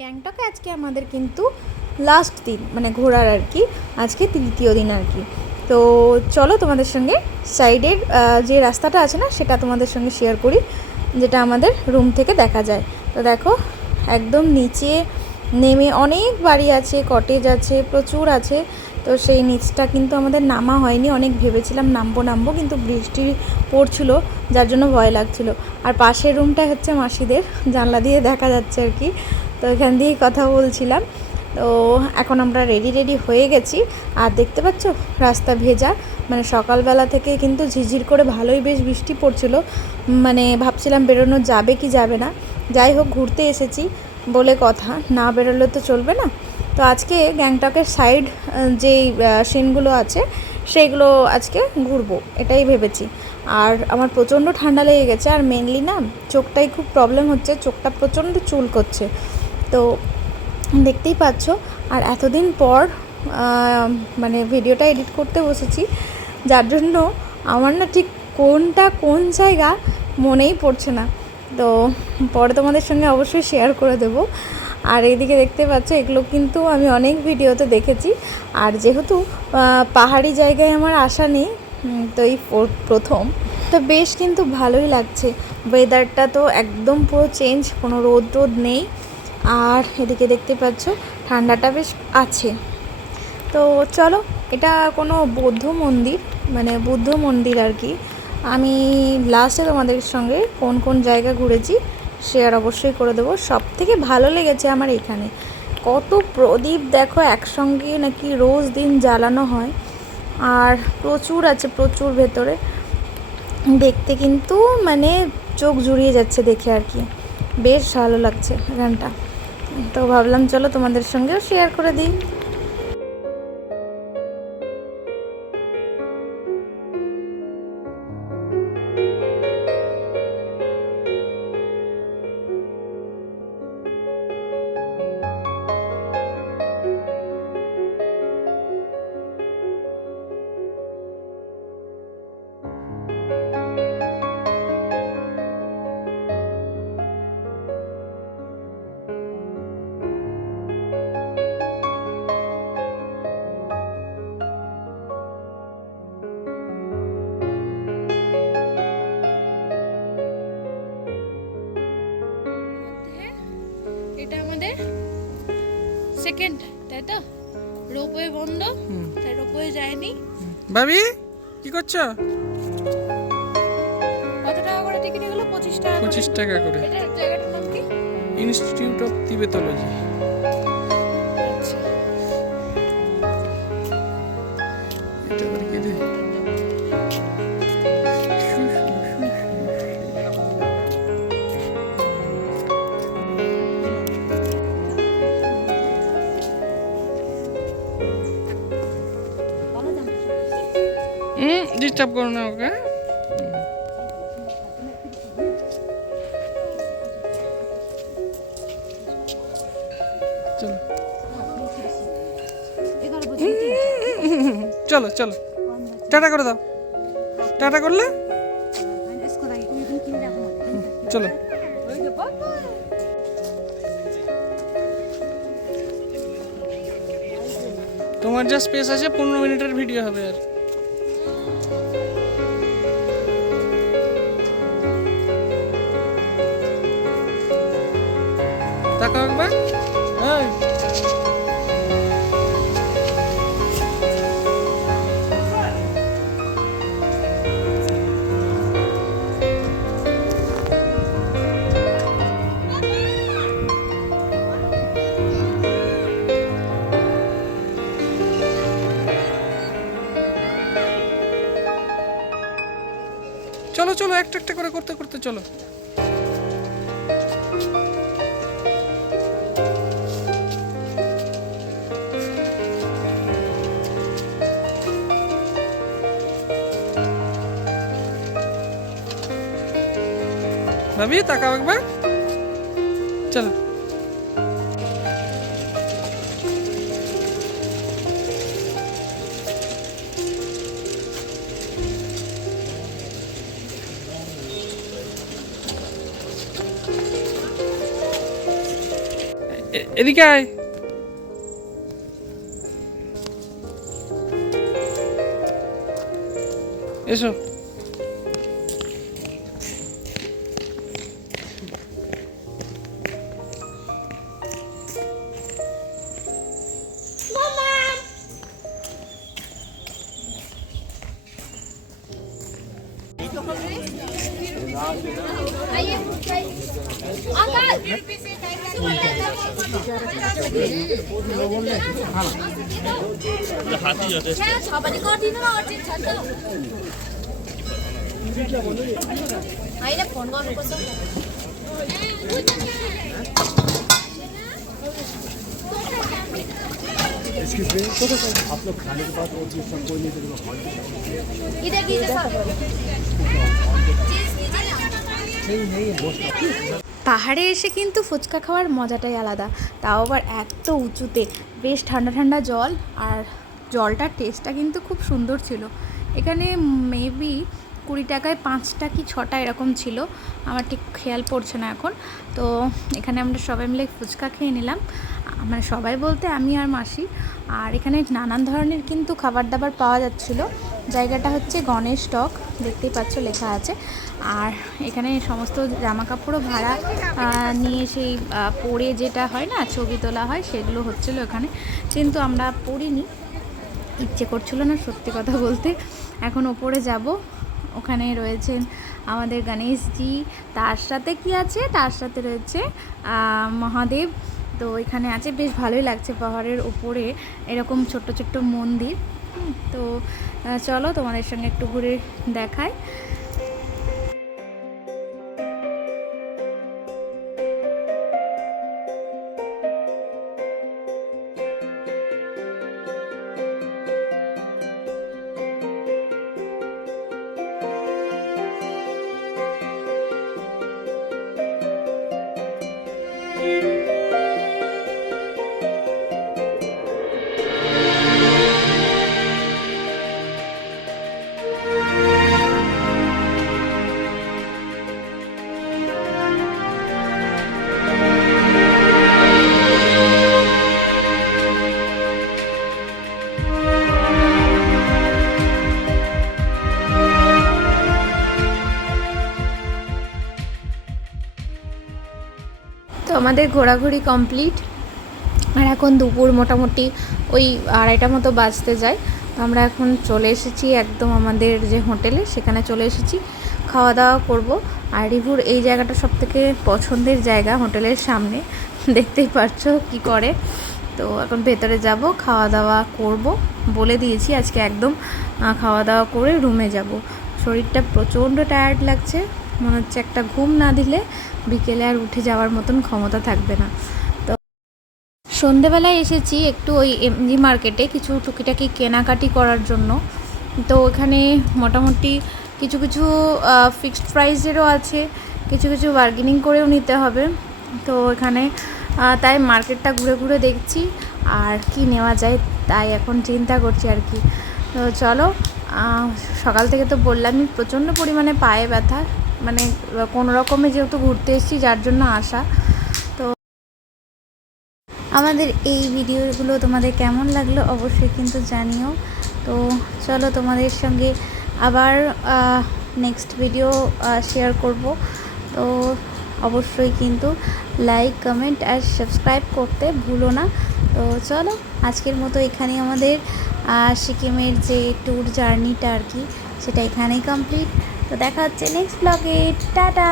গ্যাংটকে আজকে আমাদের কিন্তু লাস্ট দিন মানে ঘোরার আর কি, আজকে তৃতীয় দিন আর কি। তো চলো তোমাদের সঙ্গে সাইডের যে রাস্তাটা আছে না সেটা তোমাদের সঙ্গে শেয়ার করি, যেটা আমাদের রুম থেকে দেখা যায়। তো দেখো একদম নিচে নেমে অনেক বাড়ি আছে, কটেজ আছে, প্রচুর আছে। তো সেই নিচটা কিন্তু আমাদের নামা হয়নি, অনেক ভেবেছিলাম নামবো কিন্তু বৃষ্টি পড়ছিল যার জন্য ভয় লাগছিল। আর পাশের রুমটা হচ্ছে মাসিদের, জানলা দিয়ে দেখা যাচ্ছে আর কি। তো এখান দিয়েই কথা বলছিলাম। তো এখন আমরা রেডি হয়ে গেছি। আর দেখতে পাচ্ছ রাস্তা ভেজা, মানে সকালবেলা থেকে কিন্তু ঝিরঝির করে ভালোই বেশ বৃষ্টি পড়ছিল। মানে ভাবছিলাম বেরোনো যাবে কি যাবে না। যাই হোক, ঘুরতে এসেছি বলে কথা, না বেরোলে তো চলবে না। তো আজকে গ্যাংটকের সাইড যেই সিনগুলো আছে সেইগুলো আজকে ঘুরবো এটাই ভেবেছি। আর আমার প্রচণ্ড ঠান্ডা লেগে গেছে, আর মেনলি না চোখটাই খুব প্রবলেম হচ্ছে, চোখটা প্রচণ্ড চুল করছে। তো দেখতেই পাচ্ছ। আর এতদিন পর মানে ভিডিওটা এডিট করতে বসেছি, যার জন্য আমার না ঠিক কোনটা কোন জায়গা মনেই পড়ছে না। তো পরে তোমাদের সঙ্গে অবশ্যই শেয়ার করে দেবো। আর এইদিকে দেখতে পাচ্ছ, এগুলো কিন্তু আমি অনেক ভিডিওতে দেখেছি। আর যেহেতু পাহাড়ি জায়গায় আমার আসা নেই, তো এই প্রথম। তো বেশ কিন্তু ভালোই লাগছে, ওয়েদারটা তো একদম পুরো চেঞ্জ, কোনো রোদ টোদ নেই। আর এদিকে দেখতে পাচ্ছ ঠান্ডাটা বেশ আছে। তো চলো, এটা কোনো বৌদ্ধ মন্দির, মানে বুদ্ধ মন্দির আর কি। আমি লাস্টে তোমাদের সঙ্গে কোন কোন জায়গা ঘুরেছি শেয়ার অবশ্যই করে দেবো। সব থেকে ভালো লেগেছে আমার এখানে কত প্রদীপ দেখো একসঙ্গে নাকি রোজ দিন জ্বালানো হয়। আর প্রচুর আছে, প্রচুর ভেতরে দেখতে কিন্তু মানে চোখ জুড়িয়ে যাচ্ছে দেখে আর কি, বেশ ভালো লাগছে এখানটা। তো ভাবলাম চলো তোমাদের সঙ্গেও শেয়ার করে দিই। এটা আমাদের সেকেন্ড, তাই তো? রোপওয়ে বন্ধ, তাই রোপওয়ে যায়নি। ভাবি কি করছো? কত টাকা করে টিকিট এগুলো? 25 টাকা। 25 টাকা করে। এটা জায়গাটার নাম কি? Institute of Tibetology. আচ্ছা, এটা করে কি রে? ডিস্টার্ব করো না ওকে। চলো চলো, টাটা করে দাও। টাটা করলে চলো। তোমার যা স্পেস আছে 15 মিনিটের ভিডিও হবে। আর তাকাও একবার। এই চলো চলো, একটা একটা করে করতে করতে চলো। ভাবি তাকাও একবার, চলো। এদিকে আয়। এসো। सबाले गरिदिनु अर्जेन्ट छ नि त होइन फोन गर्नुपर्छ आप लोग खाने के बाद वो चीज़ सब कोई नहीं देगा इधर दीजिए सर चीज दीजिए পাহাড়ে এসে কিন্তু ফুচকা খাওয়ার মজাটাই আলাদা, তাও আবার এত উঁচুতে, বেশ ঠান্ডা ঠান্ডা জল, আর জলটার টেস্টটা কিন্তু খুব সুন্দর ছিল। এখানে মেবি 20 টাকায় 5টা কি 6টা এরকম ছিল, আমার ঠিক খেয়াল পড়ছে না এখন। তো এখানে আমরা সবাই মিলে ফুচকা খেয়ে নিলাম, মানে সবাই বলতে আমি আর মাসি। আর এখানে নানান ধরনের কিন্তু খাবার দাবার পাওয়া যাচ্ছিল। জায়গাটা হচ্ছে গণেশ টক, দেখতেই পাচ্ছ লেখা আছে। আর এখানে সমস্ত জামা কাপড়ও ভাড়া নিয়ে সেই পরে যেটা হয় না ছবি তোলা হয় সেগুলো হচ্ছিলো এখানে, কিন্তু আমরা পরিনি, ইচ্ছে করছিল না সত্যি কথা বলতে। এখন ওপরে যাব, ওখানে রয়েছেন আমাদের গণেশজি, তার সাথে কি আছে, তার সাথে রয়েছে মহাদেব। তো এখানে আছে, বেশ ভালোই লাগছে পাহাড়ের উপরে এরকম ছোট্ট ছোট্ট মন্দির। তো চলো তোমাদের সঙ্গে একটু ঘুরে দেখাই। তো আমাদের ঘোরাঘুরি কমপ্লিট, আর এখন দুপুর মোটামুটি ওই 2:30 মতো বাজতে যায়। তো আমরা এখন চলে এসেছি একদম আমাদের যে হোটেলে, সেখানে চলে এসেছি, খাওয়া দাওয়া করব। আর রিভুর এই জায়গাটা সবথেকে পছন্দের জায়গা, হোটেলের সামনে, দেখতেই পারছো কি করে। তো এখন ভেতরে যাব, খাওয়া দাওয়া করব, বলে দিয়েছি আজকে একদম খাওয়া দাওয়া করে রুমে যাব। শরীরটা প্রচণ্ড টায়ার্ড লাগছে, মনে হচ্ছে একটা ঘুম না দিলে বিকেলে আর উঠে যাওয়ার মতন ক্ষমতা থাকবে না। তো সন্ধেবেলায় এসেছি একটু ওই এমজি মার্কেটে কিছু টুকিটাকি কেনাকাটি করার জন্য। তো এখানে মোটামুটি কিছু কিছু ফিক্সড প্রাইসেরও আছে, কিছু কিছু বার্গেনিং করেও নিতে হবে। তো এখানে তাই মার্কেটটা ঘুরে ঘুরে দেখছি আর কি নেওয়া যায়, তাই এখন চিন্তা করছি আর কি। তো চলো, সকাল থেকে তো বললামই প্রচণ্ড পরিমাণে পায়ে ব্যথা, মানে কোনো রকমে যেহেতু ঘুরতে এসেছি যার জন্য আসা। তো আমাদের এই ভিডিওগুলো তোমাদের কেমন লাগলো অবশ্যই কিন্তু জানিও। তো চলো তোমাদের সঙ্গে আবার নেক্সট ভিডিও শেয়ার করব। তো অবশ্যই কিন্তু লাইক, কমেন্ট আর সাবস্ক্রাইব করতে ভুলো না। তো চলো আজকের মতো এখানেই আমাদের সিকিমের যে ট্যুর জার্নিটা আর কি, সেটা এখানেই কমপ্লিট। তো দেখা হচ্ছে নেক্সট ব্লগে, টাটা।